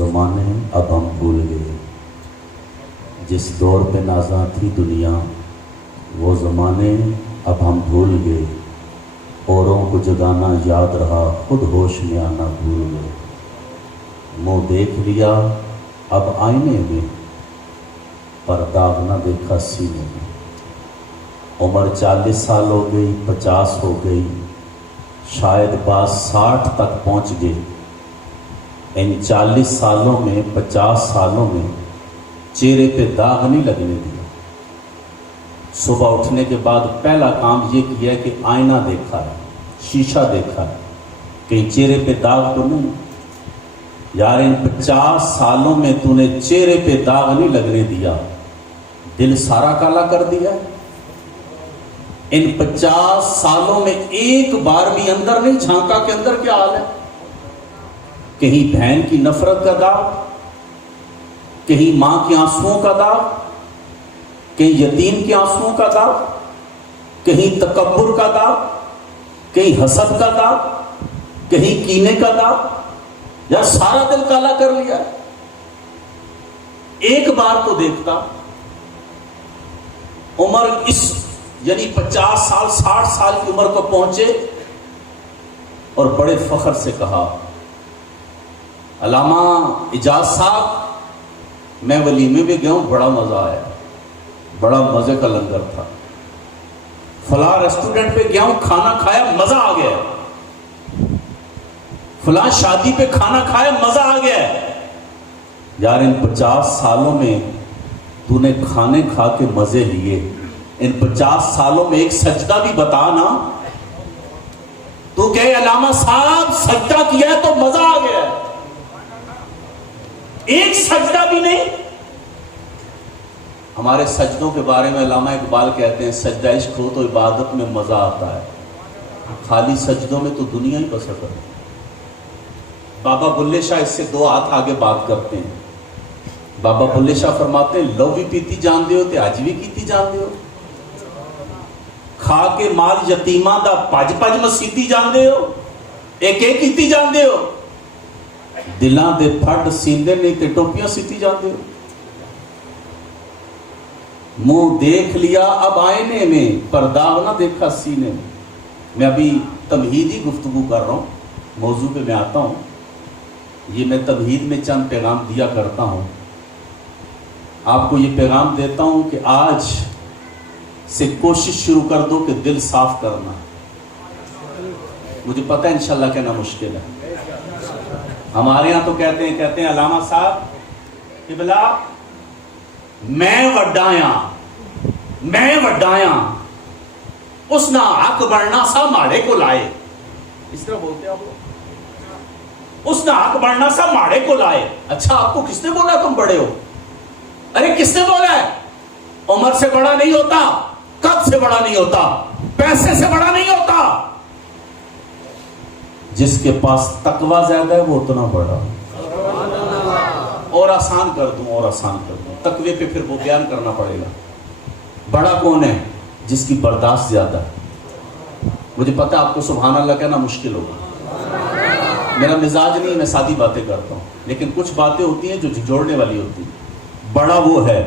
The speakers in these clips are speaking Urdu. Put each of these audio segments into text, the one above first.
زمانے اب ہم بھول گئے، جس دور پہ نازاں تھی دنیا وہ زمانے اب ہم بھول گئے، اوروں کو جگانا یاد رہا خود ہوش میں آنا بھول گئے، منہ دیکھ لیا اب آئینے میں پر داغ نہ دیکھا سینے میں، عمر 40 سال ہو گئی 50 ہو گئی، شاید بعض 60 تک پہنچ گئے، ان 40 سالوں میں 50 سالوں میں چہرے پہ داغ نہیں لگنے دیا۔ صبح اٹھنے کے بعد پہلا کام یہ کیا کہ آئینہ دیکھا ہے، شیشہ دیکھا ہے، کہیں چہرے پہ داغ تو نہیں۔ یار ان 50 سالوں میں تو نے چہرے پہ داغ نہیں لگنے دیا، دل سارا کالا کر دیا۔ ان 50 سالوں میں ایک بار بھی اندر نہیں جھانکا کہ اندر کیا حال ہے، کہیں بہن کی نفرت کا داغ، کہیں ماں کے آنسوؤں کا داغ، کہیں یتیم کے آنسوؤں کا داغ، کہیں تکبر کا داغ، کہیں حسد کا داغ، کہیں کینے کا داغ، یا سارا دل کالا کر لیا۔ ایک بار تو دیکھتا۔ عمر اس یعنی 50 سال 60 سال کی عمر کو پہنچے اور بڑے فخر سے کہا، علامہ اجاز صاحب میں ولیمے میں گیا ہوں، بڑا مزہ آیا، بڑا مزے کا لنگر تھا، فلاں ریسٹورنٹ پہ گیا ہوں، کھانا کھایا مزہ آ گیا، فلاں شادی پہ کھانا کھایا مزہ آ گیا۔ یار ان 50 سالوں میں تو نے کھانے کھا کے مزے لیے، ان 50 سالوں میں ایک سجدہ بھی بتا نا، تو کہے علامہ صاحب سجدہ کیا ہے تو مزہ آ گیا، ایک سجدہ بھی نہیں۔ ہمارے سجدوں کے بارے میں علامہ اقبال کہتے ہیں سجدہ عشق ہو تو عبادت میں مزہ آتا ہے، خالی سجدوں میں تو دنیا ہی بسر کرتی۔ بابا بلے شاہ اس سے 2 ہاتھ آگے بات کرتے ہیں۔ بابا بلے شاہ فرماتے ہیں لو بھی پیتی جان دے ہو تے اج بھی کیتی جان دے ہو، کھا کے مال یتیماں دا پج پج مسیتی جان دے ہو، ایک ایک کیتی جان دے ہو، دلاں دے پھٹ سیندے نہیں تے ٹوپیاں سیتی جان دے ہو۔ منہ دیکھ لیا اب آئینے میں پر داغ نہ دیکھا سینے میں۔ میں ابھی تمہیدی گفتگو کر رہا ہوں، موضوع پہ میں آتا ہوں۔ یہ میں تمہید میں چند پیغام دیا کرتا ہوں، آپ کو یہ پیغام دیتا ہوں کہ آج سے کوشش شروع کر دو کہ دل صاف کرنا۔ مجھے پتہ ہے انشاءاللہ کہنا مشکل ہے، ہمارے ہاں تو کہتے ہیں علامہ صاحب قبلہ میں وڈایا اس نہ حق بڑھنا سا ماڑے کو لائے، اس طرح بولتے ہیں آپ لوگ، اس نے حق بڑھنا سا ماڑے کو لائے۔ اچھا آپ کو کس نے بولا تم بڑے ہو؟ ارے کس نے بولا ہے؟ عمر سے بڑا نہیں ہوتا، قد سے بڑا نہیں ہوتا، پیسے سے بڑا نہیں ہوتا، جس کے پاس تقوی زیادہ ہے وہ اتنا بڑا۔ اور آسان کر دوں، تقوی پہ پھر وہ بیان کرنا پڑے گا۔ بڑا کون ہے؟ جس کی برداشت زیادہ ہے۔ مجھے پتہ ہے آپ کو سبحان اللہ کہنا مشکل ہوگا، میرا مزاج نہیں، میں سادی باتیں کرتا ہوں، لیکن کچھ باتیں ہوتی ہیں جو جھنجھوڑنے والی ہوتی ہیں۔ بڑا وہ ہے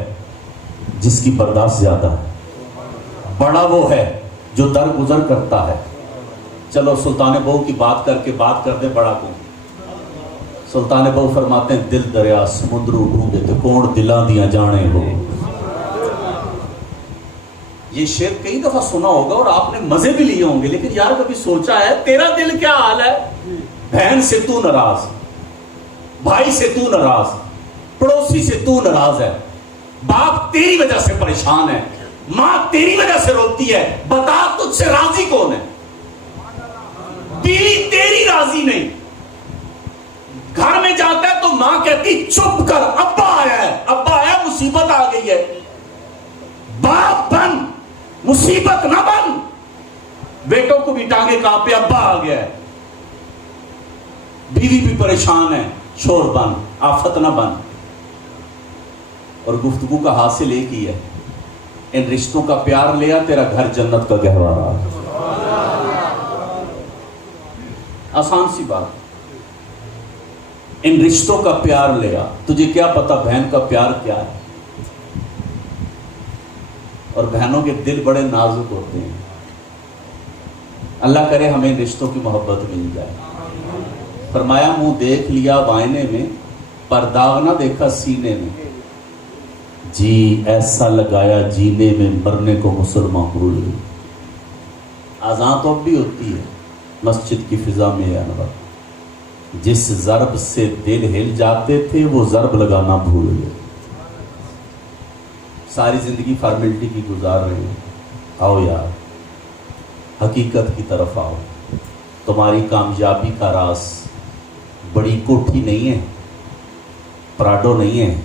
جس کی برداشت زیادہ ہے، بڑا وہ ہے جو درگزر کرتا ہے۔ چلو سلطان بہو کی بات کر دیں بڑا کو۔ سلطان بہو فرماتے ہیں دل دریا سمندروں ڈوبے تے کون دلاں دیاں جانے ہو۔ یہ شعر کئی دفعہ سنا ہوگا اور آپ نے مزے بھی لیے ہوں گے، لیکن یار کبھی سوچا ہے تیرا دل کیا حال ہے؟ بہن سے تو ناراض، بھائی سے تو ناراض، پڑوسی سے تو ناراض ہے، باپ تیری وجہ سے پریشان ہے، ماں تیری وجہ سے روتی ہے، بتا تجھ سے راضی کون ہے؟ بیوی تیری راضی نہیں، گھر میں جاتا ہے تو ماں کہتی چپ کر، ابا آیا مصیبت آ گئی ہے، باپ بن مصیبت نہ بن۔ بیٹوں کو بھی ٹانگے کانپے ابا آ گیا ہے، بیوی بھی پریشان ہے، شور بن، آفت نہ بن۔ اور گفتگو کا حاصل ایک ہی ہے، ان رشتوں کا پیار لیا تیرا گھر جنت کا گہوارہ۔ آسان سی بات، ان رشتوں کا پیار لیا. تجھے کیا پتا بہن کا پیار کیا ہے. اور بہنوں کے دل بڑے نازک ہوتے ہیں. اللہ کرے ہمیں رشتوں کی محبت مل جائے. فرمایا منہ دیکھ لیا آئینے میں پر داغ نہ دیکھا سینے میں. جی ایسا لگایا جینے میں مرنے کو مسلمان بھول گئی. اذان تو اب بھی ہوتی ہے مسجد کی فضا میں انور. جس ضرب سے دل ہل جاتے تھے وہ ضرب لگانا بھول گئے. ساری زندگی فارمیلٹی کی گزار رہے ہیں. آؤ یار حقیقت کی طرف آؤ. تمہاری کامیابی کا راز بڑی کوٹھی نہیں ہے, پراڈو نہیں ہے,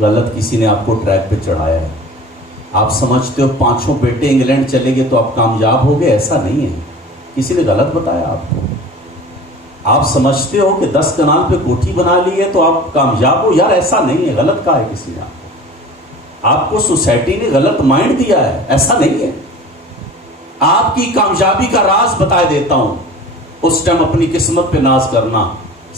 غلط کسی نے آپ کو ٹریک پہ چڑھایا ہے. آپ سمجھتے ہو 5 بیٹے انگلینڈ چلے گئے تو آپ کامیاب ہو گئے, ایسا نہیں ہے. کسی نے غلط بتایا آپ کو. آپ سمجھتے ہو کہ 10 کنال پہ کوٹھی بنا لی ہے تو آپ کامیاب ہو, یار ایسا نہیں ہے. غلط کہا ہے کسی نے آپ کو سوسائٹی نے غلط مائنڈ دیا ہے, ایسا نہیں ہے. آپ کی کامیابی کا راز بتا دیتا ہوں. اس ٹائم اپنی قسمت پہ ناز کرنا,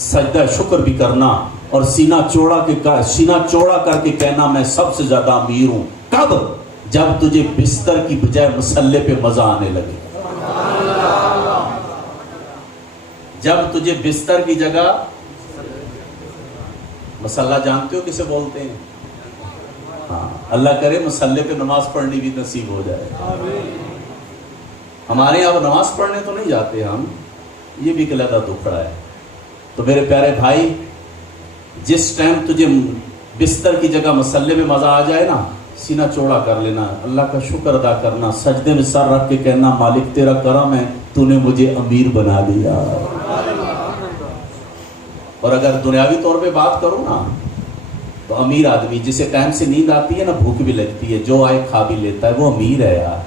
سجدہ شکر بھی کرنا, اور سینہ چوڑا کر کے کہنا میں سب سے زیادہ امیر ہوں. کب؟ جب تجھے بستر کی بجائے مسلے پہ مزہ آنے لگے. جب تجھے بستر کی جگہ, مسلح جانتے ہو کسے بولتے ہیں؟ ہاں, اللہ کرے مسلے پہ نماز پڑھنی بھی نصیب ہو جائے. ہمارے یہاں نماز پڑھنے تو نہیں جاتے ہم, یہ بھی علیحدہ دکھڑا ہے. تو میرے پیارے بھائی, جس ٹائم تجھے بستر کی جگہ مسلے میں مزہ آ جائے نا, سینہ چوڑا کر لینا, اللہ کا شکر ادا کرنا, سجدے میں سر رکھ کے کہنا مالک تیرا کرم ہے, تو نے مجھے امیر بنا دیا. اور اگر دنیاوی طور پہ بات کروں نا تو امیر آدمی جسے ٹائم سے نیند آتی ہے نا, بھوک بھی لگتی ہے, جو آئے کھا بھی لیتا ہے, وہ امیر ہے یار.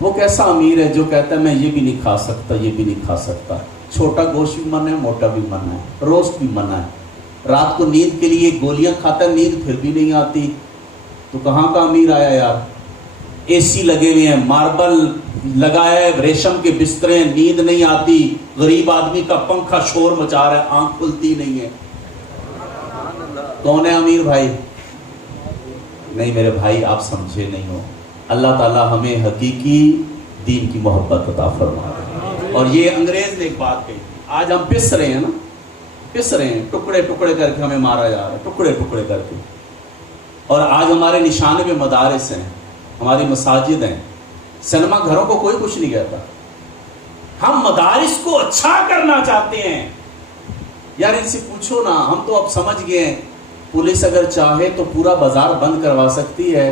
وہ کیسا امیر ہے جو کہتا ہے میں یہ بھی نہیں کھا سکتا, یہ بھی نہیں کھا سکتا. چھوٹا گوشت بھی منع ہے, موٹا بھی منع ہے, روسٹ بھی منع ہے. رات کو نیند کے لیے گولیاں کھاتا ہے, نیند پھر بھی نہیں آتی. تو کہاں کا امیر آیا یار. اے سی لگے ہوئے ہیں, ماربل لگایا ہے, ریشم کے بسترے ہیں, نیند نہیں آتی. غریب آدمی کا پنکھا شور مچا رہا ہے, آنکھ کھلتی نہیں ہے. کون ہے امیر بھائی؟ نہیں میرے بھائی, آپ سمجھے نہیں ہو. اللہ تعالیٰ ہمیں حقیقی دین کی محبت عطا فرمائے. اور یہ انگریز نے ایک بات کہی, آج ہم پس رہے ہیں نا, پس رہے ہیں, ٹکڑے ٹکڑے کر کے ہمیں مارا جا رہا ہے, ٹکڑے ٹکڑے کر کے. اور آج ہمارے نشانے پہ مدارس ہیں, ہماری مساجد ہیں. سینما گھروں کو کوئی کچھ نہیں کہتا. ہم مدارس کو اچھا کرنا چاہتے ہیں. یار ان سے پوچھو نا, ہم تو اب سمجھ گئے ہیں پولیس اگر چاہے تو پورا بازار بند کروا سکتی ہے,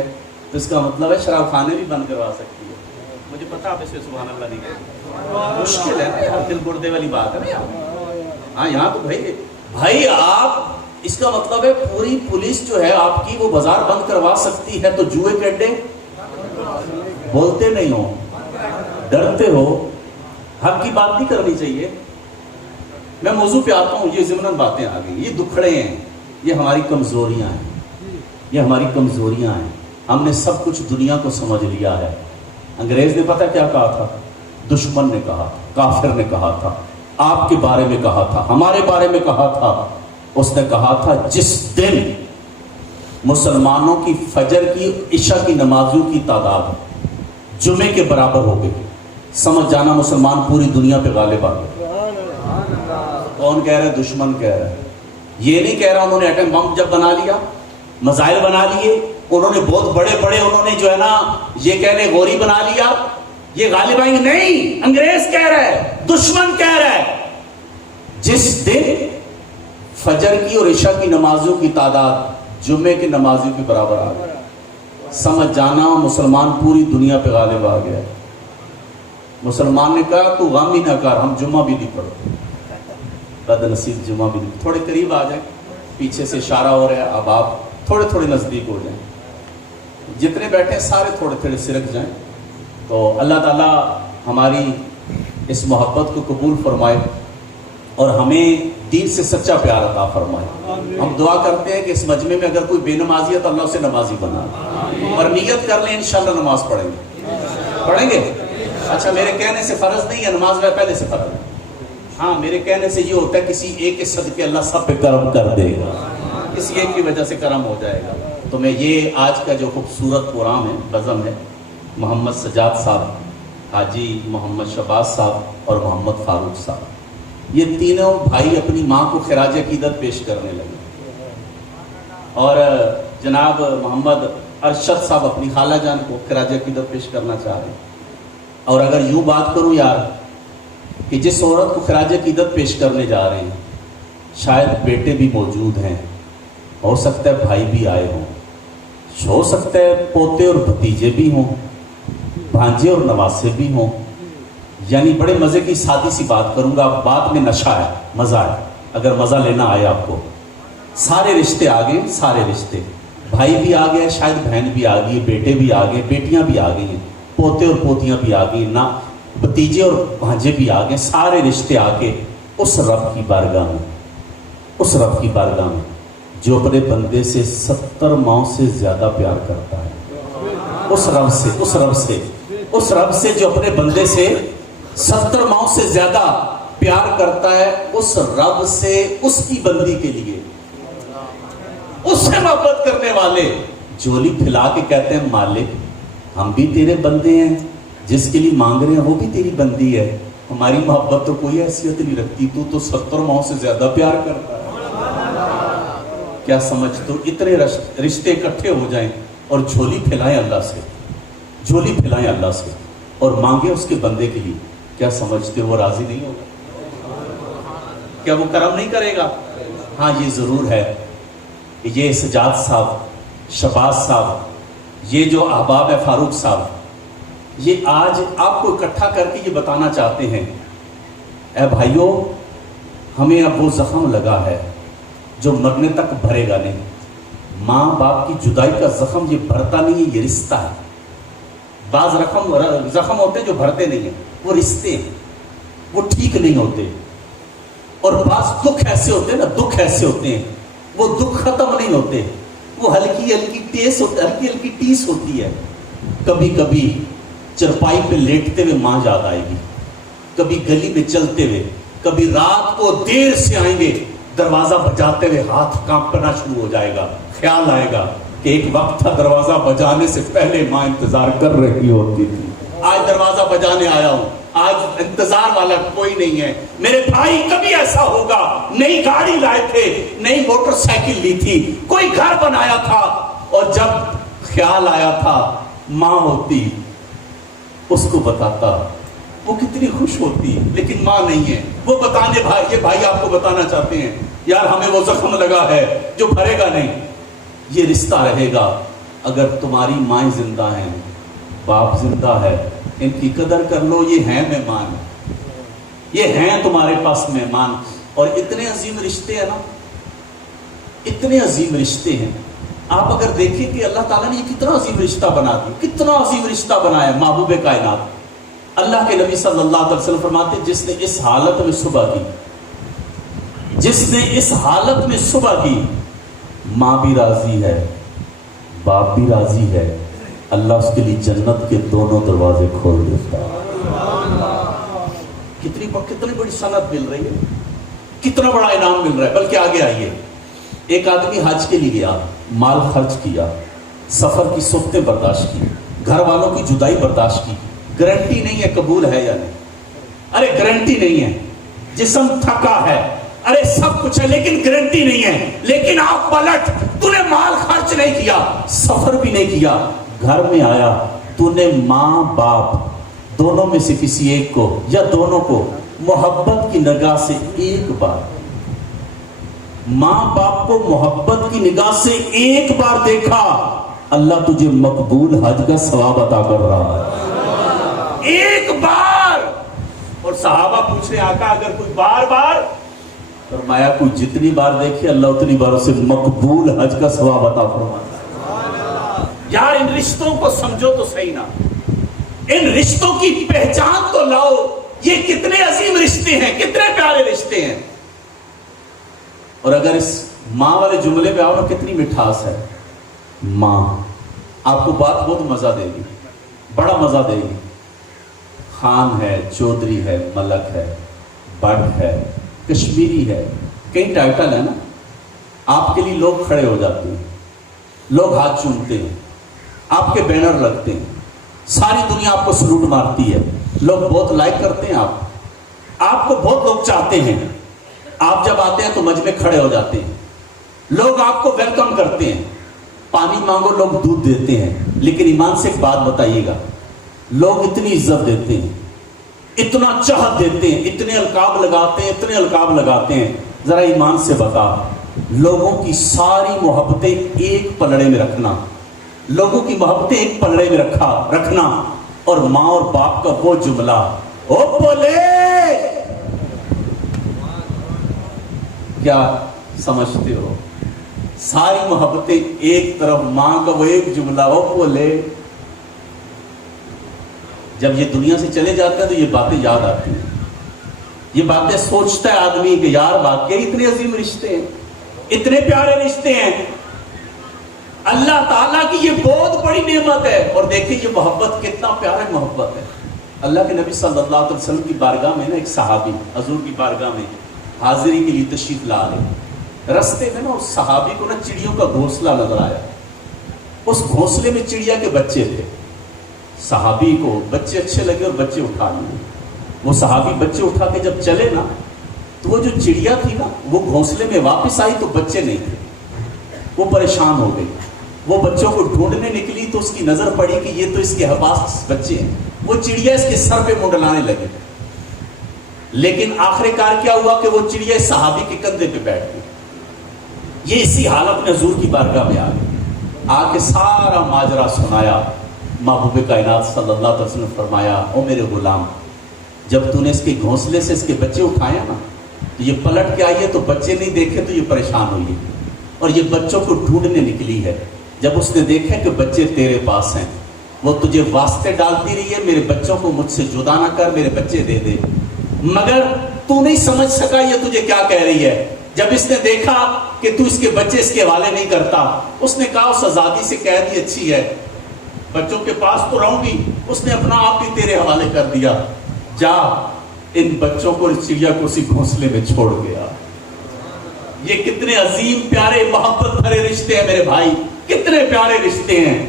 تو اس کا مطلب ہے شراب خانے بھی بند کروا سکتی ہے. مجھے پتا آپ اس میں سبحان اللہ نہیں کہتے, مشکل ہے نا یار, دل گردے والی بات ہے نا. ہاں یہاں تو بھائی آپ, اس کا مطلب ہے پوری پولیس جو ہے آپ کی وہ بازار بند کروا سکتی ہے, تو جوئے کے اڈے بولتے نہیں ہو, ڈرتے ہو. حق کی بات نہیں کرنی چاہیے. میں موضوع پہ آتا ہوں, یہ ضمن باتیں آ گئی, یہ دکھڑے ہیں, یہ ہماری کمزوریاں ہیں, یہ ہماری کمزوریاں ہیں. ہم نے سب کچھ دنیا کو سمجھ لیا ہے. انگریز نے پتہ کیا کہا تھا؟ دشمن نے کہا تھا, کافر نے کہا تھا, آپ کے بارے میں کہا تھا, ہمارے بارے میں کہا تھا. اس نے کہا تھا جس دن مسلمانوں کی فجر کی عشاء کی نمازوں کی تعداد جمعے کے برابر ہو گئی, سمجھ جانا مسلمان پوری دنیا پہ غالب آ گئے. کون کہہ رہا ہے؟ دشمن کہہ رہا ہے. یہ نہیں کہہ رہا انہوں نے ایٹم بم جب بنا لیا, میزائل بنا لیے, انہوں نے بہت بڑے انہوں نے جو ہے نا یہ کہہ لے غوری بنا لیا, یہ غالب آئیں گے. نہیں, انگریز کہہ رہا ہے, دشمن کہہ رہا ہے جس دن فجر کی اور عشاء کی نمازوں کی تعداد جمعے کے نمازوں کے برابر آ گئی, سمجھ جانا مسلمان پوری دنیا پہ غالب آ گیا. مسلمان نے کہا تو غم ہی نہ کر, ہم جمعہ بھی نہیں پڑھتے, بد نصیب جمعہ بھی نہیں. تھوڑے قریب آ جائیں, پیچھے سے اشارہ ہو رہا ہے, اب آپ تھوڑے تھوڑے نزدیک ہو جائیں, جتنے بیٹھے ہیں سارے تھوڑے تھوڑے سرک جائیں. تو اللہ تعالیٰ ہماری اس محبت کو قبول فرمائے اور ہمیں دین سے سچا پیار عطا فرمائے. ہم دعا کرتے ہیں کہ اس مجمع میں اگر کوئی بے نمازی ہے تو اللہ اسے نمازی بنا, اور نیت کر لیں انشاءاللہ نماز پڑھیں گے. اچھا, میرے کہنے سے فرض نہیں ہے, نماز میں پہلے سے فرض ہے. ہاں میرے کہنے سے یہ ہوتا ہے کسی ایک کے صدقے اللہ سب پہ کرم کر دے گا، کسی ایک کی وجہ سے کرم ہو جائے گا۔ تو میں یہ آج کا جو خوبصورت پروگرام ہے، بزم ہے، محمد سجاد صاحب، حاجی محمد شہباز صاحب اور محمد فاروق صاحب، یہ تینوں بھائی اپنی ماں کو خراج عقیدت پیش کرنے لگے، اور جناب محمد ارشد صاحب اپنی خالہ جان کو خراج عقیدت پیش کرنا چاہ رہے ہیں۔ اور اگر یوں بات کروں یار کہ جس عورت کو خراج عقیدت پیش کرنے جا رہے ہیں شاید بیٹے بھی موجود ہیں، ہو سکتا ہے بھائی بھی آئے ہوں، ہو سکتا ہے پوتے اور بھتیجے بھی ہوں، بھانجے اور نواسے بھی ہوں، یعنی بڑے مزے کی سادی سی بات کروں گا، بات میں نشہ ہے، مزہ ہے، اگر مزہ لینا آئے آپ کو۔ سارے رشتے آ گئے، سارے رشتے، بھائی بھی آ گئے، شاید بہن بھی آ گئی، بیٹے بھی آ گئے، بیٹیاں بھی آ گئی ہیں، پوتے اور پوتیاں بھی آ گئی، نہ بھتیجے اور بھانجے بھی آ گئے، سارے رشتے آ کے اس رب کی بارگاہ میں، اس رب کی بارگاہ میں جو اپنے بندے سے 70 ماؤں سے زیادہ پیار کرتا ہے، اس رب سے، اس رب سے، اس رب سے جو اپنے بندے سے 70 ماؤں سے زیادہ پیار کرتا ہے، اس رب سے اس کی بندی کے لیے، اس سے محبت کرنے والے جھولی پھیلا کے کہتے ہیں مالک ہم بھی تیرے بندے ہیں، جس کے لیے مانگ رہے ہیں وہ بھی تیری بندی ہے، ہماری محبت تو کوئی حیثیت نہیں رکھتی، تو 70 ماؤں سے زیادہ پیار کرتا ہے۔ کیا سمجھتے ہو اتنے رشتے اکٹھے ہو جائیں اور جھولی پھیلائیں اللہ سے، جھولی پھیلائیں اللہ سے اور مانگے اس کے بندے کے لیے، کیا سمجھتے ہو وہ راضی نہیں ہوگا؟ کیا وہ کرم نہیں کرے گا؟ ہاں یہ ضرور ہے، یہ سجاد صاحب، شہباز صاحب، یہ جو احباب ہے فاروق صاحب، یہ آج آپ کو اکٹھا کر کے یہ بتانا چاہتے ہیں، اے بھائیوں ہمیں اب وہ زخم لگا ہے جو مرنے تک بھرے گا نہیں۔ ماں باپ کی جدائی کا زخم یہ بھرتا نہیں ہے، یہ رشتہ ہے۔ بعض زخم ہوتے ہیں جو بھرتے نہیں ہیں، وہ رشتے ہیں، وہ ٹھیک نہیں ہوتے، اور بعض دکھ ایسے ہوتے ہیں نا، دکھ ایسے ہوتے ہیں وہ دکھ ختم نہیں ہوتے، وہ ہلکی ہلکی ٹیس ہوتی ہے، ہلکی ہلکی ٹیس ہوتی ہے۔ کبھی کبھی چرپائی پہ لیٹتے ہوئے ماں یاد آئے گی، کبھی گلی میں چلتے ہوئے، کبھی رات کو دیر سے آئیں گے، دروازہ بجاتے ہوئے ہاتھ کانپنا شروع ہو جائے گا، خیال آئے گا کہ ایک وقت تھا دروازہ بجانے سے پہلے ماں انتظار کر رہی ہوتی تھی، آج دروازہ بجانے آیا ہوں، آج انتظار والا کوئی نہیں ہے۔ میرے بھائی کبھی ایسا ہوگا، نئی گاڑی لائے تھے، نئی موٹر سائیکل لی تھی، کوئی گھر بنایا تھا، اور جب خیال آیا تھا ماں ہوتی اس کو بتاتا، وہ کتنی خوش ہوتی، لیکن ماں نہیں ہے۔ وہ بتانے بھائی، یہ بھائی آپ کو بتانا چاہتے ہیں یار ہمیں وہ زخم لگا ہے جو بھرے گا نہیں، یہ رشتہ رہے گا اگر تمہاری مائیں زندہ ہیں، باپ زندہ ہے، ان کی قدر کر لو، یہ ہیں مہمان، یہ ہیں تمہارے پاس مہمان۔ اور اتنے عظیم رشتے ہیں نا، اتنے عظیم رشتے ہیں، آپ اگر دیکھیں کہ اللہ تعالیٰ نے یہ کتنا عظیم رشتہ بنا دیا، کتنا عظیم رشتہ بنایا محبوب کائنات۔ اللہ کے نبی صلی اللہ علیہ وسلم فرماتے جس نے اس حالت میں صبح کی، جس نے اس حالت میں صبح کی، ماں بھی راضی ہے، باپ بھی راضی ہے، اللہ اس کے لیے جنت کے دونوں دروازے کھول دیتا ہے۔ کتنی بڑی سند مل رہی ہے، کتنا بڑا انعام مل رہا ہے۔ بلکہ آگے آئیے، ایک آدمی حج کے لیے گیا، مال خرچ کیا، سفر کی سختیں برداشت کی، گھر والوں کی جدائی برداشت کی، گارنٹی نہیں ہے قبول ہے یا نہیں، ارے گارنٹی نہیں ہے، جسم تھکا ہے، ارے سب کچھ ہے لیکن گارنٹی نہیں ہے، لیکن آپ پلٹ، تو نے مال خرچ نہیں کیا، سفر بھی نہیں کیا، گھر میں آیا، تو نے ماں باپ دونوں میں سے کسی ایک کو یا دونوں کو محبت کی نگاہ سے ایک بار، ماں باپ کو محبت کی نگاہ سے ایک بار دیکھا، اللہ تجھے مقبول حج کا ثواب عطا کر رہا ہے، ایک بار۔ اور صحابہ پوچھ رہے آقا اگر کوئی بار بار، فرمایا کوئی جتنی بار دیکھے اللہ اتنی بار اسے مقبول حج کا ثواب عطا فرماتا۔ یار ان رشتوں کو سمجھو تو صحیح نا، ان رشتوں کی پہچان تو لاؤ، یہ کتنے عظیم رشتے ہیں، کتنے پیارے رشتے ہیں۔ اور اگر اس ماں والے جملے پہ آؤ نا، کتنی مٹھاس ہے ماں، آپ کو بات بہت مزہ دے گی، بڑا مزہ دے گی۔ خان ہے، چودھری ہے، ملک ہے، بٹ ہے, کشمیری ہے, کئی ٹائٹل ہے نا, آپ کے لیے لوگ کھڑے ہو جاتے ہیں, لوگ ہاتھ چومتے ہیں, آپ کے بینر لگتے ہیں, ساری دنیا آپ کو سلوٹ مارتی ہے, لوگ بہت لائک کرتے ہیں, آپ کو بہت لوگ چاہتے ہیں. آپ جب آتے ہیں تو مجمع کھڑے ہو جاتے ہیں, لوگ آپ کو ویلکم کرتے ہیں, پانی مانگو لوگ دودھ دیتے ہیں. لیکن ایمان سے ایک بات بتائیے گا, لوگ اتنی عزت دیتے ہیں, اتنا چاہت دیتے ہیں, اتنے القاب لگاتے ہیں, اتنے القاب لگاتے ہیں, ذرا ایمان سے بتا, لوگوں کی ساری محبتیں ایک پلڑے میں رکھنا, لوگوں کی محبتیں ایک پلڑے میں رکھنا, اور ماں اور باپ کا وہ جملہ, او بولے, کیا سمجھتے ہو؟ ساری محبتیں ایک طرف, ماں کا وہ ایک جملہ, او بولے. جب یہ دنیا سے چلے جاتے ہیں تو یہ باتیں یاد آتی ہیں, یہ باتیں سوچتا ہے آدمی کہ یار واقعی اتنے عظیم رشتے ہیں, اتنے پیارے رشتے ہیں. اللہ تعالیٰ کی یہ بہت بڑی نعمت ہے. اور دیکھیں یہ محبت کتنا پیارا محبت ہے. اللہ کے نبی صلی اللہ علیہ وسلم کی بارگاہ میں نا ایک صحابی حضور کی بارگاہ میں حاضری کے لیے تشریف لا رہے, رستے میں نا اس صحابی کو نا چڑیوں کا گھونسلہ نظر آیا. اس گھونسلے میں چڑیا کے بچے تھے. صحابی کو بچے اچھے لگے اور بچے اٹھا لیے. وہ صحابی بچے اٹھا کے جب چلے نا تو وہ جو چڑیا تھی نا وہ گھونسلے میں واپس آئی تو بچے نہیں تھے. وہ پریشان ہو گئی, وہ بچوں کو ڈھونڈنے نکلی تو اس کی نظر پڑی کہ یہ تو اس کے پاس بچے ہیں. وہ چڑیا اس کے سر پہ منڈلانے لگے, لیکن آخر کار کیا ہوا کہ وہ چڑیا صحابی کے کندھے پہ بیٹھ گئی. یہ اسی حالت میں حضور کی بارگاہ میں آ گئی, آ کے سارا ماجرا سنایا. محبوب کائنات صلی اللہ علیہ وسلم نے فرمایا, او میرے غلام, جب تو نے اس کے گھونسلے سے اس کے بچے اٹھایا نا تو یہ پلٹ کے آئی ہے تو بچے نہیں دیکھے تو یہ پریشان ہوئی, اور یہ بچوں کو ڈھونڈنے نکلی ہے. جب اس نے دیکھا کہ بچے تیرے پاس ہیں, وہ تجھے واسطے ڈالتی رہی ہے, میرے بچوں کو مجھ سے جدا نہ کر, میرے بچے دے دے, مگر تو نہیں سمجھ سکا یہ تجھے کیا کہہ رہی ہے. جب اس نے دیکھا کہ تو اس کے بچے اس کے حوالے نہیں کرتا, اس نے کہا اس آزادی سے کہہ دی اچھی ہے, بچوں کے پاس تو رہوں گی. اس نے اپنا آپ بھی تیرے حوالے کر دیا, جا ان بچوں کو اس چڑیا کو اسی گھونسلے میں چھوڑ گیا. یہ کتنے عظیم پیارے محبت بھرے رشتے ہیں میرے بھائی, کتنے پیارے رشتے ہیں.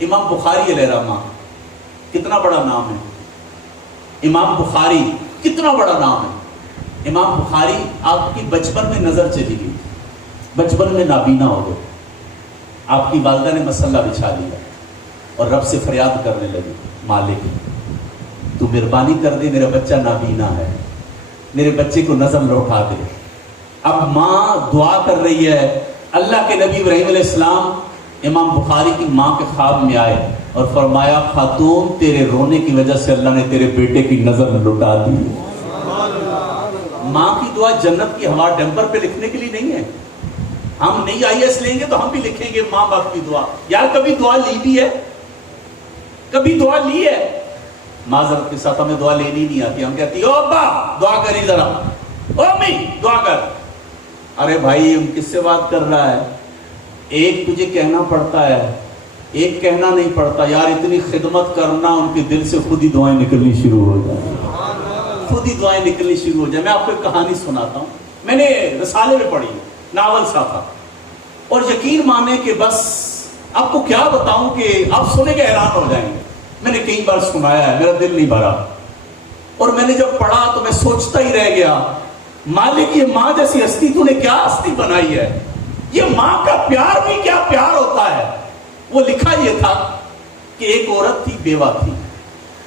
امام بخاری علیہ رحمہ کتنا بڑا نام ہے, امام بخاری کتنا بڑا نام ہے. امام بخاری آپ کی بچپن میں نظر چلی گئی, بچپن میں نابینا ہو گئے. آپ کی والدہ نے مسلح بچھا دیا اور رب سے فریاد کرنے لگی, مالک تو مہربانی کر دے, میرا بچہ نابینا ہے, میرے بچے کو نظر لوٹا دے. اب ماں دعا کر رہی ہے. اللہ کے نبی ابراہیم علیہ السلام امام بخاری کی ماں کے خواب میں آئے اور فرمایا, خاتون تیرے رونے کی وجہ سے اللہ نے تیرے بیٹے کی نظر لٹا دی. ماں کی دعا جنت کی ہوا ڈمپر پہ لکھنے کے لیے نہیں ہے. ہم نہیں آئی ایس لیں گے تو ہم بھی لکھیں گے ماں باپ کی دعا. یار کبھی دعا لی بھی ہے, کبھی دعا لی ہے. معذرت کے ساتھ ہمیں دعا لینی نہیں آتی, ہم کہتی او ابا دعا کری ذرا, او امی دعا کر. ارے بھائی ہم کس سے بات کر رہا ہے, ایک تجھے کہنا پڑتا ہے, ایک کہنا نہیں پڑتا. یار اتنی خدمت کرنا, ان کے دل سے خود ہی دعائیں نکلنی شروع ہو جائیں, خود ہی دعائیں نکلنی شروع ہو جائیں. میں آپ کو ایک کہانی سناتا ہوں, میں نے رسالے میں پڑھی, ناول سا تھا, اور یقین مانے کہ بس آپ کو کیا بتاؤں کہ آپ سنے کے حیران ہو جائیں گے. میں نے کئی بار سنایا ہے, میرا دل نہیں بھرا, اور میں نے جب پڑھا تو میں سوچتا ہی رہ گیا, مالک یہ ماں جیسی ہستی تو نے کیا ہستی بنائی ہے. یہ ماں کا پیار بھی کیا پیار ہوتا ہے. وہ لکھا یہ تھا کہ ایک عورت تھی, بیوہ تھی,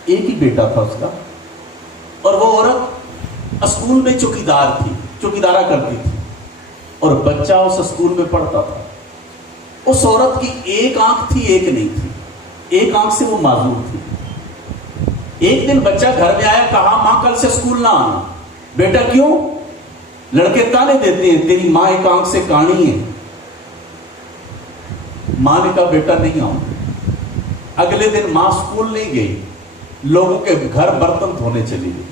ایک ہی بیٹا تھا اس کا, اور وہ عورت اسکول میں چوکیدار تھی, چوکیدارہ کرتی تھی, اور بچہ اس اسکول میں پڑھتا تھا. اس عورت کی ایک آنکھ تھی, ایک نہیں تھی, ایک آنکھ سے وہ معذور تھی. ایک دن بچہ گھر میں آیا, کہا ماں کل سے اسکول نہ آنا. بیٹا کیوں؟ لڑکے تانے دیتے ہیں تیری ماں ایک آنکھ سے کانی ہے. ماں نے کہا بیٹا نہیں آؤں. اگلے دن ماں اسکول نہیں گئی, لوگوں کے گھر برتن دھونے چلی گئی.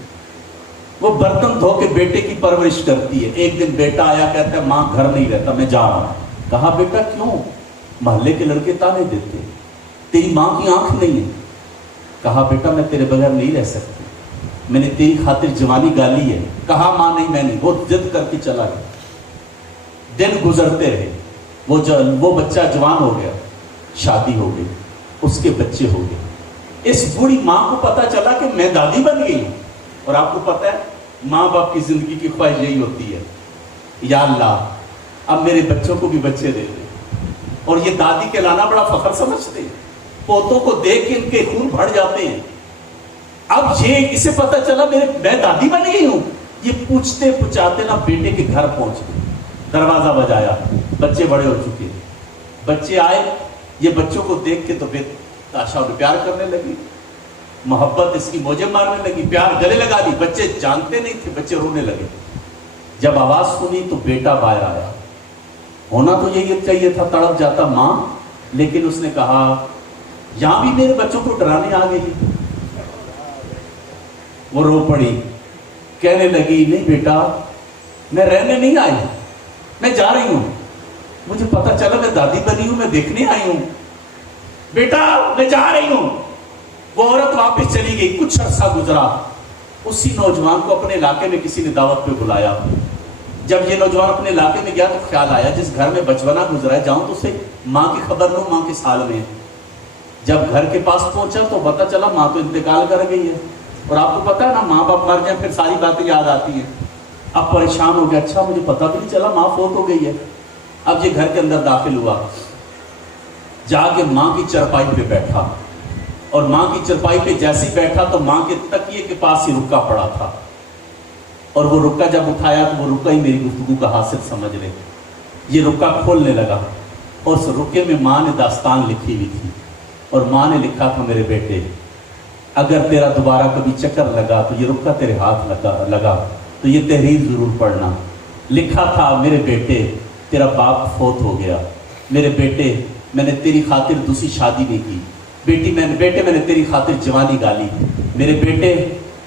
وہ برتن دھو کے بیٹے کی پرورش کرتی ہے. ایک دن بیٹا آیا, کہتا ہے ماں گھر نہیں رہتا, میں جا رہا ہوں. کہا بیٹا کیوں؟ محلے کے لڑکے تانے دیتے تیری ماں کی آنکھ نہیں ہے. کہا بیٹا میں تیرے بغیر نہیں رہ سکتی, میں نے تیری خاطر جوانی گالی ہے. کہا ماں نہیں میں نہیں. وہ ضد کر کے چلا گیا. دن گزرتے رہے. وہ بچہ جوان ہو گیا, شادی ہو گئی, اس کے بچے ہو گئے. اس بوڑھی ماں کو پتا چلا کہ میں دادی بن گئی ہوں. اور آپ کو پتا ہے ماں باپ کی زندگی کی خواہش یہی ہوتی ہے, یا اللہ اب میرے بچوں کو بھی بچے دے دے. اور یہ دادی کے لانا بڑا فخر سمجھتے ہیں. پوتوں کو دیکھ کے ان کے خون بڑھ جاتے ہیں. اب یہ اسے پتا چلا میں دادی بن گئی ہوں. یہ پوچھتے پوچھاتے نا بیٹے کے گھر پہنچ گئے. دروازہ بجایا, بچے بڑے ہو چکے. بچے آئے, یہ بچوں کو دیکھ کے تو تاشا پیار کرنے لگی, محبت اس کی موجیں مارنے لگی, پیار گلے لگا دی. بچے جانتے نہیں تھے, بچے رونے لگے. جب آواز سنی تو بیٹا باہر آیا. ہونا تو یہی چاہیے تھا, تڑپ جاتا ماں, لیکن اس نے کہا یہاں بھی میرے بچوں کو ڈرانے آ گئی. وہ رو پڑی, کہنے لگی نہیں بیٹا میں رہنے نہیں آئی, میں جا رہی ہوں. مجھے پتا چلا میں دادی بنی ہوں, میں دیکھنے آئی ہوں. بیٹا میں جا رہی ہوں. وہ عورت واپس چلی گئی. کچھ عرصہ گزرا. اسی نوجوان کو اپنے علاقے میں کسی نے دعوت پہ بلایا. جب یہ نوجوان اپنے علاقے میں گیا تو خیال آیا جس گھر میں بچپنا گزرا ہے جاؤں تو اسے ماں کی خبر لوں, ماں کس حال میں. جب گھر کے پاس پہنچا تو پتا چلا ماں تو انتقال کر گئی ہے. اور آپ کو پتا ہے نا ماں باپ مر جائیں پھر ساری باتیں یاد آتی ہیں. اب پریشان ہو گیا, اچھا مجھے پتا بھی نہیں چلا ماں فوت ہو گئی ہے. اب یہ گھر کے اندر داخل ہوا, جا کے ماں کی چرپائی پہ بیٹھا. اور ماں کی چرپائی پہ جیسے ہی بیٹھا تو ماں کے تکیے کے پاس ہی رکا پڑا تھا. اور وہ رکا جب اٹھایا تو وہ رکا ہی میری گفتگو کا حاصل سمجھ لے. یہ رکا کھولنے لگا اور اس رکے میں ماں نے داستان لکھی ہوئی تھی. اور ماں نے لکھا تھا میرے بیٹے اگر تیرا دوبارہ کبھی چکر لگا تو یہ رکا تیرے ہاتھ لگا تو یہ تحریر ضرور پڑھنا. لکھا تھا میرے بیٹے تیرا باپ فوت ہو گیا. میرے بیٹے میں نے تیری خاطر دوسری شادی نہیں کی. بیٹے میں نے تیری خاطر جوانی گالی. میرے بیٹے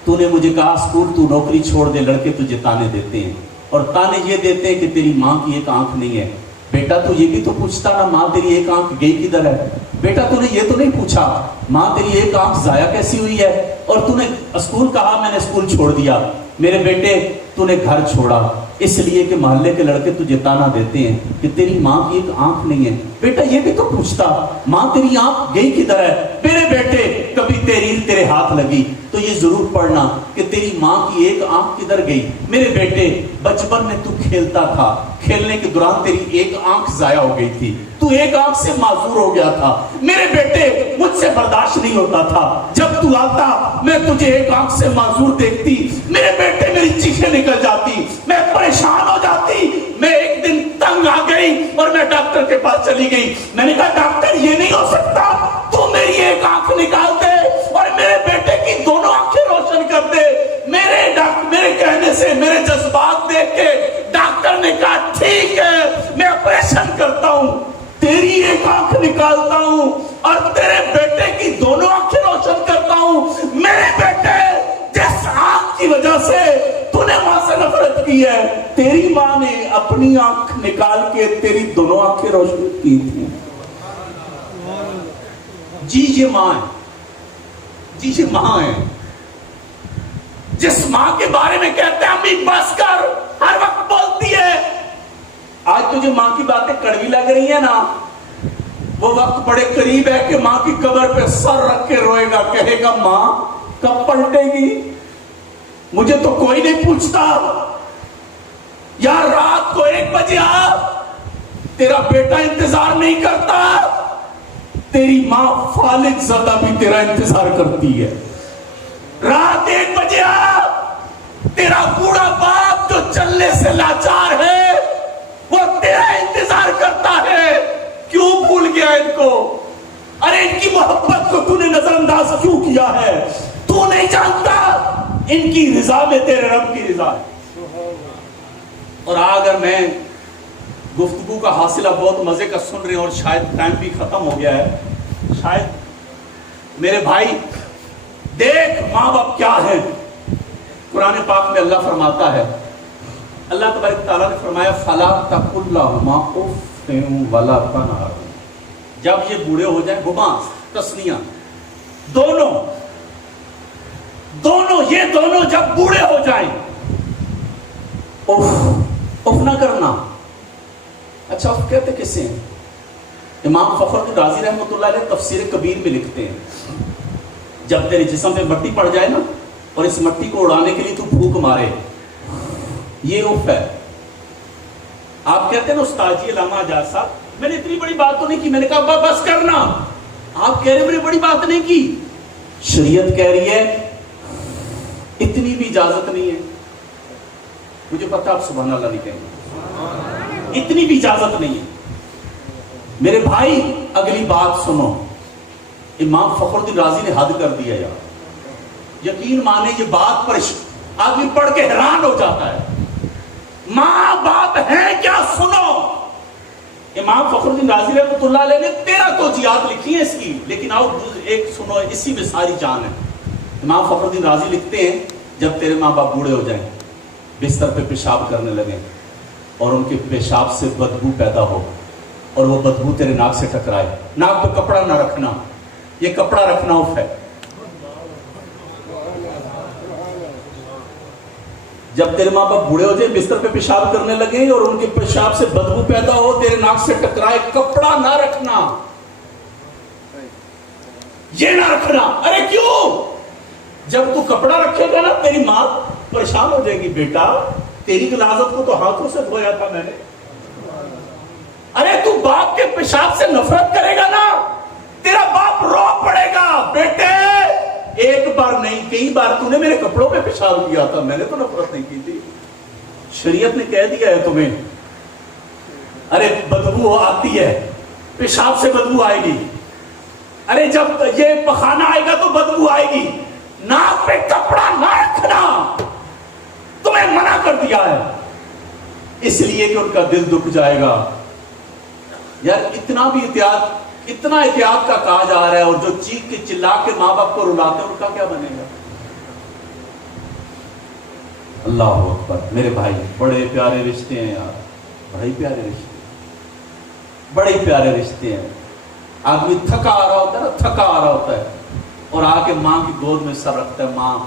تو نے مجھے کہا اسکول تو نوکری چھوڑ دے, لڑکے تجھے تانے دیتے ہیں اور تانے یہ دیتے ہیں کہ تیری ماں کی ایک آنکھ نہیں ہے. بیٹا تو یہ بھی تو پوچھتا نا ماں تیری ایک آنکھ گئی کدھر ہے. بیٹا تو نے یہ تو نہیں پوچھا ماں تیری ایک آنکھ ضائع کیسی ہوئی ہے. اور تو نے اسکول کہا میں نے اسکول چھوڑ دیا. میرے بیٹے تو نے گھر چھوڑا اس لیے کہ محلے کے لڑکے تجھے تانا دیتے ہیں کہ تیری ماں کی ایک آنکھ نہیں ہے. بیٹا یہ بھی تو پوچھتا ماں تیری آنکھ گئی کدھر ہے. میرے بیٹے کبھی تحریر تیرے ہاتھ لگی تو یہ ضرور پڑھنا کہ تیری ماں کی ایک آنکھ کدھر گئی. میرے بیٹے بچپن میں تو کھیلتا تھا, کھیلنے کے دوران تیری ایک آنکھ ضائع ہو گئی تھی, تو ایک آنکھ سے معذور ہو گیا تھا. میرے بیٹے مجھ سے برداشت نہیں ہوتا تھا جب تو آتا میں تجھے ایک آنکھ سے معذور دیکھتی. میرے بیٹے میری چیخیں نکل جاتی, میں پریشان ہو جاتی. میں ایک دن تنگ آ گئی اور میں ڈاکٹر کے پاس چلی گئی. میں نے کہا ڈاکٹر یہ نہیں ہو سکتا, تو میری ایک آنکھ نکال دے اور میرے بیٹے کی دونوں آنکھیں روشن کر دے. میرے کہنے سے میرے جذبات دیکھ کے ڈاکٹر نے کہا ٹھیک ہے میں آپریشن کرتا ہوں, تیری ایک آنکھ نکالتا ہوں اور تیرے بیٹے کی دونوں آنکھیں روشن کرتا ہوں. میرے بیٹے جس آنکھ کی وجہ سے تو نے ماں سے نفرت کی ہے, تیری ماں نے اپنی آنکھ نکال کے تیری دونوں آنکھیں روشن کی تھی. جی یہ ماں ہے, جی یہ ماں ہے جس ماں کے بارے میں کہتے ہیں امی بس کر, ہر وقت بولتی ہے. آج تجھے ماں کی باتیں کڑوی لگ رہی ہیں نا, وہ وقت بڑے قریب ہے کہ ماں کی قبر پہ سر رکھ کے روئے گا, کہے گا ماں کب پلٹے گی, مجھے تو کوئی نہیں پوچھتا. یار رات کو 1 بجے آ, تیرا بیٹا انتظار نہیں کرتا, تیری ماں فالج زدہ بھی تیرا انتظار کرتی ہے. رات 1 بجے آ, تیرا بوڑھا باپ جو چلنے سے لاچار ہے وہ تیرا انتظار کرتا ہے. کیوں بھول گیا ان کو؟ ارے ان کی محبت کو تو نے نظر انداز کیوں کیا ہے؟ تو نہیں جانتا ان کی رضا میں تیرے رب کی رضا ہے. اور اگر میں گفتگو کا حاصلہ بہت مزے کا سن رہے ہیں اور شاید ٹائم بھی ختم ہو گیا ہے, شاید میرے بھائی دیکھ ماں باپ کیا ہے. قرآن پاک میں اللہ فرماتا ہے, اللہ تبارک تعالیٰ نے فرمایا فَلَا تَقُلْ لَهُمَا أُفٍّ وَلَا تَنْهَرْهُمَا. جب یہ بوڑھے ہو جائیں, ہما تسنیہ دونوں, یہ دونوں جب بوڑھے ہو جائیں، اف نہ کرنا. اچھا اف کہتے کسے ہیں؟ امام فخر الدین رازی رحمۃ اللہ علیہ تفسیر کبیر میں لکھتے ہیں جب تیرے جسم پہ مٹی پڑ جائے نا اور اس مٹی کو اڑانے کے لیے تو پھونک مارے، یہ اف ہے. آپ کہتے ہیں نا استاد جی علامہ اعجاز صاحب میں نے اتنی بڑی بات تو نہیں کی، میں نے کہا بس کرنا. آپ کہہ رہے میں نے بڑی بات نہیں کی، شریعت کہہ رہی ہے اتنی بھی اجازت نہیں ہے. مجھے پتا آپ سبحان اللہ نہیں کہیں گے، اتنی بھی اجازت نہیں ہے. میرے بھائی اگلی بات سنو، امام فخر الدین رازی نے حد کر دیا یار. یقین مانے یہ بات پر آدمی پڑھ کے حیران ہو جاتا ہے. ماں باپ ہیں کیا؟ سنو، امام فخر الدین رازی رحمۃ اللہ علیہ نے 13 توجیہات لکھی ہیں اس کی، لیکن آؤ ایک سنو، اسی میں ساری جان ہے. امام فخر الدین رازی لکھتے ہیں جب تیرے ماں باپ بوڑھے ہو جائیں، بستر پہ پیشاب کرنے لگیں اور ان کے پیشاب سے بدبو پیدا ہو اور وہ بدبو تیرے ناک سے ٹکرائے، ناک پہ کپڑا نہ رکھنا. یہ کپڑا رکھنا اف ہے. جب تیرے ماں باپ بوڑھے ہو جائیں، بستر پہ پیشاب کرنے لگے اور ان کے پیشاب سے بدبو پیدا ہو، تیرے ناک سے ٹکرائے، کپڑا نہ رکھنا. یہ نہ رکھنا. ارے کیوں؟ جب تو کپڑا رکھے گا نا تیری ماں پریشان ہو جائے گی. بیٹا تیری غلاظت کو تو ہاتھوں سے دھویا تھا میں نے. ارے تو باپ کے پیشاب سے نفرت کرے گا نا، تیرا باپ رو پڑے گا. بیٹے ایک بار نہیں کئی بار تو نے میرے کپڑوں پہ پیشاب کیا تھا، میں نے تو نفرت نہیں کی تھی. شریعت نے کہہ دیا ہے تمہیں ارے بدبو آتی ہے، پیشاب سے بدبو آئے گی. ارے جب یہ پخانہ آئے گا تو بدبو آئے گی. ناک پہ کپڑا نہ رکھنا تمہیں منع کر دیا ہے، اس لیے کہ ان کا دل دکھ جائے گا. یار اتنا بھی اتنا احتیاط کا کہا جا رہا ہے، اور جو چیخ کے چلا کے ماں باپ کو رلاتے ہیں ان کا کیا بنے گا؟ اللہ اکبر. میرے بھائی بڑے پیارے رشتے ہیں یار، بڑے پیارے رشتے، بڑے پیارے رشتے ہیں. آدمی تھکا آ رہا ہوتا ہے نا، تھکا آ رہا ہوتا ہے اور آ کے ماں کی گود میں سر رکھتا ہے، ماں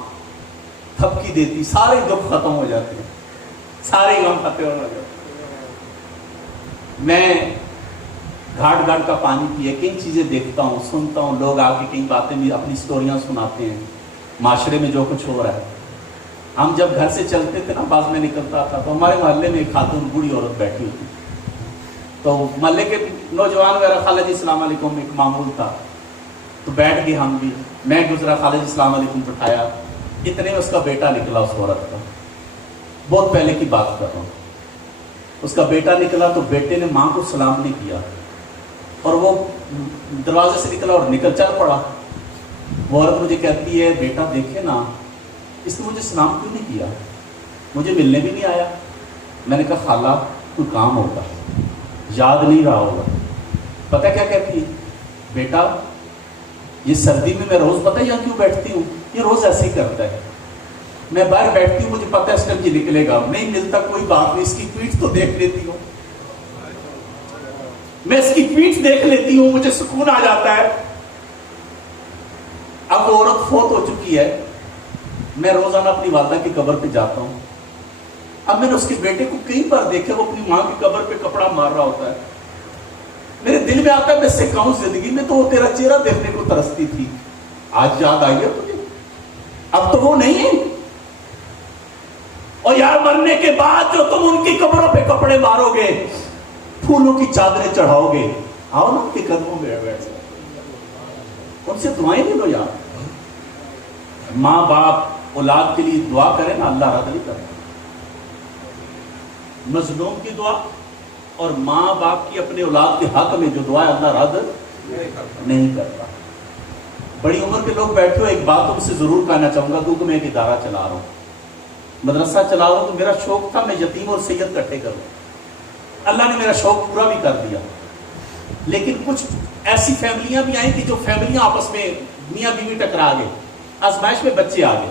تھپکی دیتی، سارے دکھ ختم ہو جاتے ہیں، سارے غم ختم ہو جاتے ہیں. میں گھاٹ گھاٹ کا پانی پیے کئی چیزیں دیکھتا ہوں، سنتا ہوں، لوگ آ کے کئی باتیں بھی اپنی سٹوریاں سناتے ہیں معاشرے میں جو کچھ ہو رہا ہے. ہم جب گھر سے چلتے تھے نا، بعض میں نکلتا تھا تو ہمارے محلے میں ایک خاتون بوڑھی عورت بیٹھی ہوتی، تو محلے کے نوجوان وغیرہ خالہ جی السلام علیکم ایک معمول تھا، تو بیٹھ گئے ہم بھی. میں گزرا، خالہ جی السلام علیکم بٹھایا، اتنے میں اس کا بیٹا نکلا. اس عورت کا بہت پہلے کی بات کر رہا ہوں. اس کا بیٹا نکلا تو بیٹے نے ماں کو سلام نہیں کیا اور وہ دروازے سے نکلا اور نکل چل پڑا. وہ عورت مجھے کہتی ہے بیٹا دیکھے نا اس نے مجھے سلام کیوں نہیں کیا، مجھے ملنے بھی نہیں آیا. میں نے کہا خالہ کوئی کام ہوگا، یاد نہیں رہا ہوگا. پتہ کیا کہتی ہے؟ بیٹا یہ سردی میں روز پتہ یہاں کیوں بیٹھتی ہوں، یہ روز ایسے ہی کرتا ہے. میں باہر بیٹھتی ہوں، مجھے پتہ ہے اس ٹائم یہ نکلے گا، نہیں ملتا کوئی بات نہیں، اس کی پیٹھ تو دیکھ لیتی ہوں، میں اس کی پیٹھ دیکھ لیتی ہوں، مجھے سکون آ جاتا ہے. اب وہ عورت فوت ہو چکی ہے، میں روزانہ اپنی والدہ کی قبر پہ جاتا ہوں. اب میں نے اس کے بیٹے کو کئی بار دیکھا وہ اپنی ماں کی قبر پہ کپڑا مار رہا ہوتا ہے. میرے دل میں آتا ہے میں اس سے کہوں زندگی میں تو وہ تیرا چہرہ دیکھنے کو ترستی تھی، آج یاد آئی ہے تجھے؟ اب تو وہ نہیں ہے. اور یار مرنے کے بعد جو تم ان کی قبروں پہ کپڑے مارو گے، پھولوں کی چادریں چڑھاؤ گے، آؤ نا ان کے قدموں میں بیٹھ جاؤ، ان سے دعائیں لے لو. یار ماں باپ اولاد کے لیے دعا کرے نا، اللہ رد نہیں کرتا. مظلوم کی دعا اور ماں باپ کی اپنے اولاد کے حق میں جو دعا ہے اللہ رد نہیں کرتا. بڑی عمر کے لوگ بیٹھے ہو، ایک بات تم سے ضرور کہنا چاہوں گا، کیونکہ میں ایک ادارہ چلا رہا ہوں، مدرسہ چلا رہا ہوں، تو میرا شوق تھا میں یتیم اور سید اکٹھے کروں. اللہ نے میرا شوق پورا بھی کر دیا. لیکن کچھ ایسی فیملیاں بھی آئیں کہ جو فیملیاں آپس میں میاں بیوی ٹکرا گئے، آزمائش میں بچے آ گئے.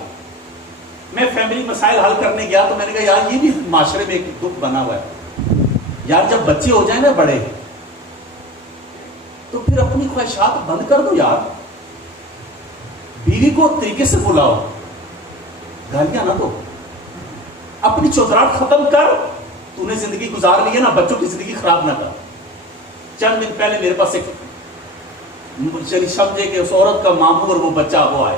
میں فیملی مسائل حل کرنے گیا تو میں نے کہا یار یہ بھی معاشرے میں ایک دکھ بنا ہوا ہے. یار جب بچے ہو جائیں نا بڑے تو پھر اپنی خواہشات بند کر دو. یار بیوی کو طریقے سے بلاؤ، گالیاں نہ دو, اپنی چودراہٹ ختم کر. تو نے زندگی گزار لی ہے نا, بچوں کی زندگی خراب نہ کر. چند دن پہلے میرے پاس ایک سمجھے کہ اس عورت کا ماموں اور وہ بچہ وہ آئے,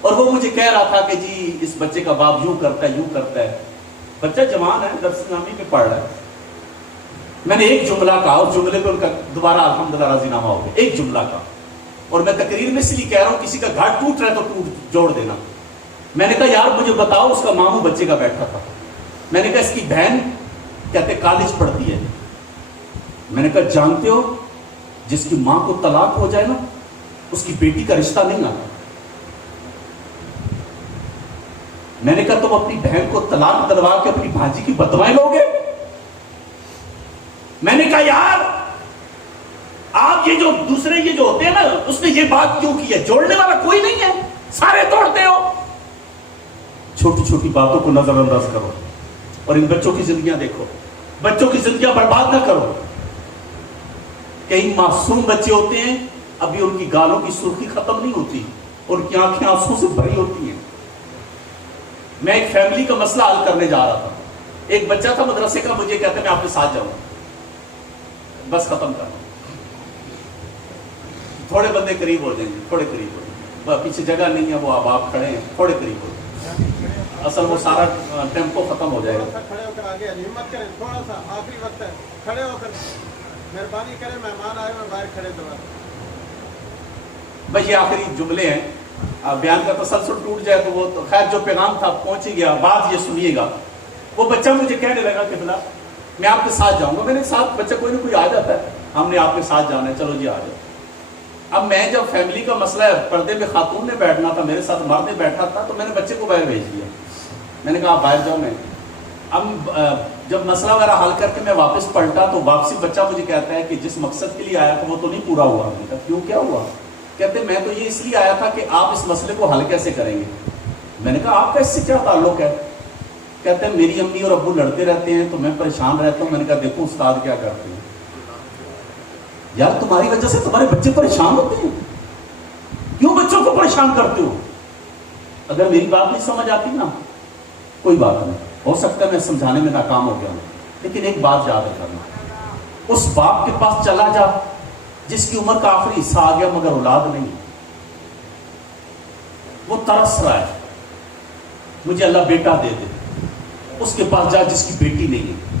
اور وہ مجھے کہہ رہا تھا کہ جی اس بچے کا باپ یوں کرتا ہے یوں کرتا ہے. بچہ جوان ہے, درس نامی میں پڑھ رہا ہے. میں نے ایک جملہ کہا, اس جملے پہ ان کا دوبارہ الحمدللہ راضی نامہ ہو گیا, ایک جملہ کہا. اور میں تقریر میں اس لیے کہہ رہا ہوں, کسی کا گھر ٹوٹ رہا ہے تو جوڑ دینا. میں نے کہا یار مجھے بتاؤ, اس کا ماموں بچے کا بیٹھا تھا. میں نے کہا اس کی بہن کہتے کالج پڑھتی ہے. میں نے کہا جانتے ہو جس کی ماں کو طلاق ہو جائے نا, اس کی بیٹی کا رشتہ نہیں آتا. میں نے کہا تم اپنی بہن کو طلاق دلوا کے اپنی بھانجی کی بدوائیں لو گے. میں نے کہا یار آپ یہ جو دوسرے یہ جو ہوتے ہیں نا, اس نے یہ بات کیوں کی ہے؟ جوڑنے والا کوئی نہیں ہے, سارے توڑتے ہو. چھوٹی چھوٹی باتوں کو نظر انداز کرو, اور ان بچوں کی زندگیاں دیکھو. بچوں کی زندگیاں برباد نہ کرو. کئی معصوم بچے ہوتے ہیں, ابھی ان کی گالوں کی سرخی ختم نہیں ہوتی, ان کی آنکھیں آنسوں سے بھری ہوتی ہیں. میں ایک فیملی کا مسئلہ حل کرنے جا رہا تھا. ایک بچہ تھا مدرسے کا, مجھے کہتا ہے میں آپ کے ساتھ جاؤں. بس ختم کر, تھوڑے بندے قریب ہو جائیں گے, تھوڑے قریب ہو جائیں گے. پیچھے جگہ نہیں ہے, وہ آپ کھڑے ہیں, تھوڑے قریب ہو جائیں گے. اصل وہ سارا ٹیمپو ختم ہو جائے گا. کھڑے ہو کر آگے ہمت کریں, تھوڑا سا آخری وقت ہے, کھڑے ہو کر مہربانی کریں, مہمان آئے ہوئے باہر کھڑے دوبارہ. بس یہ آخری جملے ہیں. بیان کا تسلسل ٹوٹ جائے تو وہ تو خیر جو پیغام تھا پہنچ ہی گیا. بات یہ سنیے گا, وہ بچہ مجھے کہنے لگا کہ بلا میں آپ کے ساتھ جاؤں گا. میں نے ساتھ بچہ کوئی نہ کوئی آ جاتا ہے, ہم نے آپ کے ساتھ جانا ہے, چلو جی آ جاؤ. اب میں جب فیملی کا مسئلہ ہے, پردے میں خاتون نے بیٹھنا تھا, میرے ساتھ مرد نے بیٹھا تھا, تو میں نے بچے کو باہر بھیج دیا. میں نے کہا آپ باہر جاؤ. میں اب جب مسئلہ وغیرہ حل کر کے میں واپس پلٹا تو واپسی بچہ مجھے کہتا ہے کہ جس مقصد کے لیے آیا تھا وہ تو نہیں پورا ہوا. میں نے کہا کیوں, کیا ہوا؟ کہتے میں تو یہ اس لیے آیا تھا کہ آپ اس مسئلے کو حل کیسے کریں گے. میں نے کہا آپ کا اس سے کیا تعلق ہے؟ کہتے ہیں میری امی اور ابو لڑتے رہتے ہیں تو میں پریشان رہتا ہوں. میں نے کہا دیکھو استاد کیا کرتے ہیں یار, تمہاری وجہ سے تمہارے بچے پریشان ہوتے ہیں, کیوں بچوں کو پریشان کرتے ہو؟ اگر میری بات نہیں سمجھ آتی نا کوئی بات نہیں, ہو سکتا ہے میں سمجھانے میں ناکام ہو گیا ہوں, لیکن ایک بات یاد کرنا, اس باپ کے پاس چلا جا جس کی عمر کا آخری حصہ آ گیا مگر اولاد نہیں. وہ ترس رہا ہے مجھے اللہ بیٹا دے دے. اس کے پاس جا جس کی بیٹی نہیں ہے.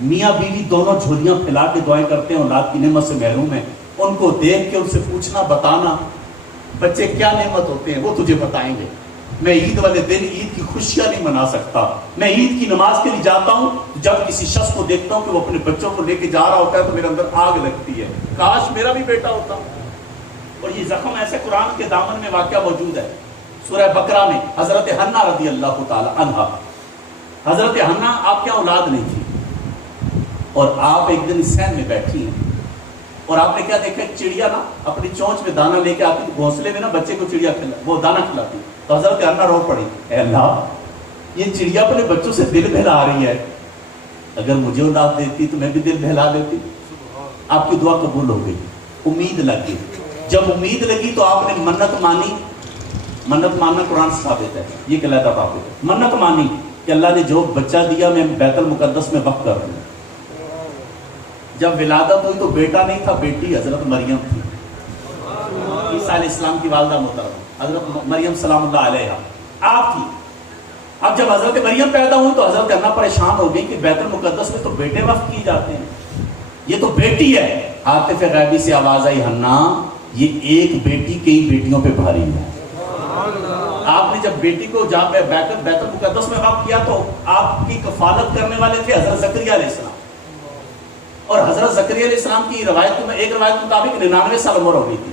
میاں بیوی دونوں جھولیاں پھیلا کے دعائیں کرتے ہیں, اولاد کی نعمت سے محروم ہیں. ان کو دیکھ کے ان سے پوچھنا, بتانا بچے کیا نعمت ہوتے ہیں, وہ تجھے بتائیں گے. میں عید والے دن عید کی خوشیاں نہیں منا سکتا. میں عید کی نماز کے لیے جاتا ہوں, جب کسی شخص کو دیکھتا ہوں کہ وہ اپنے بچوں کو لے کے جا رہا ہوتا ہے تو میرے اندر آگ لگتی ہے, کاش میرا بھی بیٹا ہوتا. اور یہ زخم ایسے قرآن کے دامن میں واقعہ موجود ہے. سورہ بقرہ میں حضرت حنہ رضی اللہ تعالی عنہا, حضرت حنہ آپ کے اولاد نہیں تھی, اور آپ ایک دن سین میں بیٹھی ہیں, اور آپ نے کیا دیکھا, چڑیا نا اپنی چونچ میں دانا لے کے آتی, گھونسلے میں نا بچے کو چڑیا وہ دانا کھلاتی. تو حضرت حنہ رو پڑی, اے اللہ یہ چڑیا اپنے بچوں سے دل بہلا رہی ہے, اگر مجھے اولاد دیتی تو میں بھی دل بہلا دیتی. آپ کی دعا قبول ہو گئی, امید لگی. جب امید لگی تو آپ نے منت مانی. منت ماننا قرآن سے ثابت ہے, یہ کہلاتا ٹاپک ہے. منت مانی کہ اللہ نے جو بچہ دیا میں بیت المقدس میں وقف کر دوں. جب ولادت ہوئی تو بیٹا نہیں تھا, بیٹی حضرت مریم تھی, عیسیٰ علیہ السلام کی والدہ محترمہ حضرت مریم سلام اللہ علیہا آپ تھی. اب جب حضرت مریم پیدا ہوئی تو حضرت حنہ پریشان ہو گئی کہ بیت المقدس میں تو بیٹے وقف کیے جاتے ہیں, یہ تو بیٹی ہے. عاطف غیبی سے آواز آئی, حنہ یہ ایک بیٹی کئی بیٹیوں پہ بھاری ہے. آپ نے جب بیٹی کو جہاں پہ بیت المقدس میں وقف کیا تو آپ کی کفالت کرنے والے تھے حضرت زکریا علیہ السلام. اور حضرت زکریا علیہ السلام کی روایت میں, ایک روایت کے مطابق 99 سال عمر ہو گئی تھی,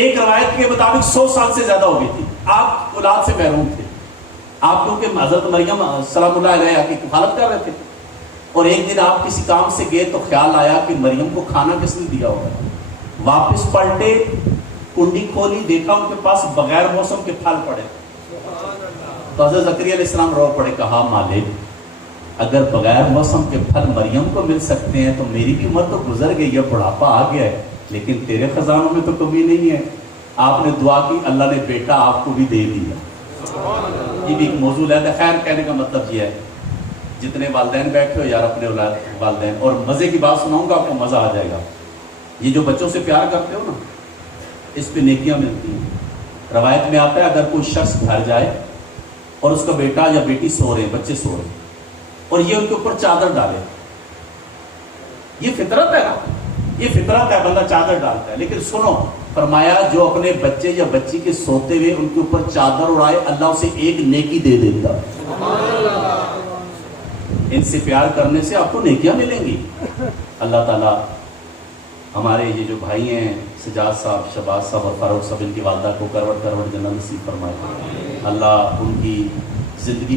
ایک روایت کے مطابق 100 سال سے زیادہ ہو گئی تھی. آپ اولاد سے محروم تھے. آپ کیونکہ حضرت مریم سلام اللہ علیہ کی کفالت کر رہے تھے, اور ایک دن آپ کسی کام سے گئے تو خیال آیا کہ مریم کو کھانا کس نے دیا ہوگا. واپس پلٹے, کنڈی کھولی, دیکھا ان کے پاس بغیر موسم کے پھل پڑے. تو حضرت زکریا علیہ السلام رو پڑے, کہا مالک اگر بغیر موسم کے پھل مریم کو مل سکتے ہیں تو میری بھی عمر تو گزر گئی ہے, بڑھاپا آ گیا ہے, لیکن تیرے خزانوں میں تو کمی نہیں ہے. آپ نے دعا کی, اللہ نے بیٹا آپ کو بھی دے دیا. یہ بھی ایک موضوع ہے. خیر کہنے کا مطلب یہ ہے جتنے والدین بیٹھے ہو یار اپنے اولاد والدین, اور مزے کی بات سناؤں گا آپ کو مزہ آ جائے گا. یہ جو بچوں سے پیار کرتے ہو نا اس پہ نیکیاں ملتی ہیں. روایت میں آتا ہے اگر کوئی شخص گھر جائے اور اس کا بیٹا یا بیٹی سو رہے ہیں, بچے سو رہے ہیں, اور یہ ان کے اوپر چادر ڈالے, یہ فطرت ہے نا, یہ فطرت ہے, بندہ چادر ڈالتا ہے. لیکن سنو, فرمایا جو اپنے بچے یا بچی کے سوتے ہوئے ان کے اوپر چادر اڑائے اللہ اسے ایک نیکی دے دیتا. ان سے پیار کرنے سے آپ کو نیکیاں ملیں گی. اللہ تعالیٰ ہمارے یہ جو بھائی ہیں سجاد صاحب, شہباز صاحب اور فاروق صاحب, ان کی والدہ کو کروڑ کروڑ جنت نصیب فرمائے. اللہ ان کی زندگی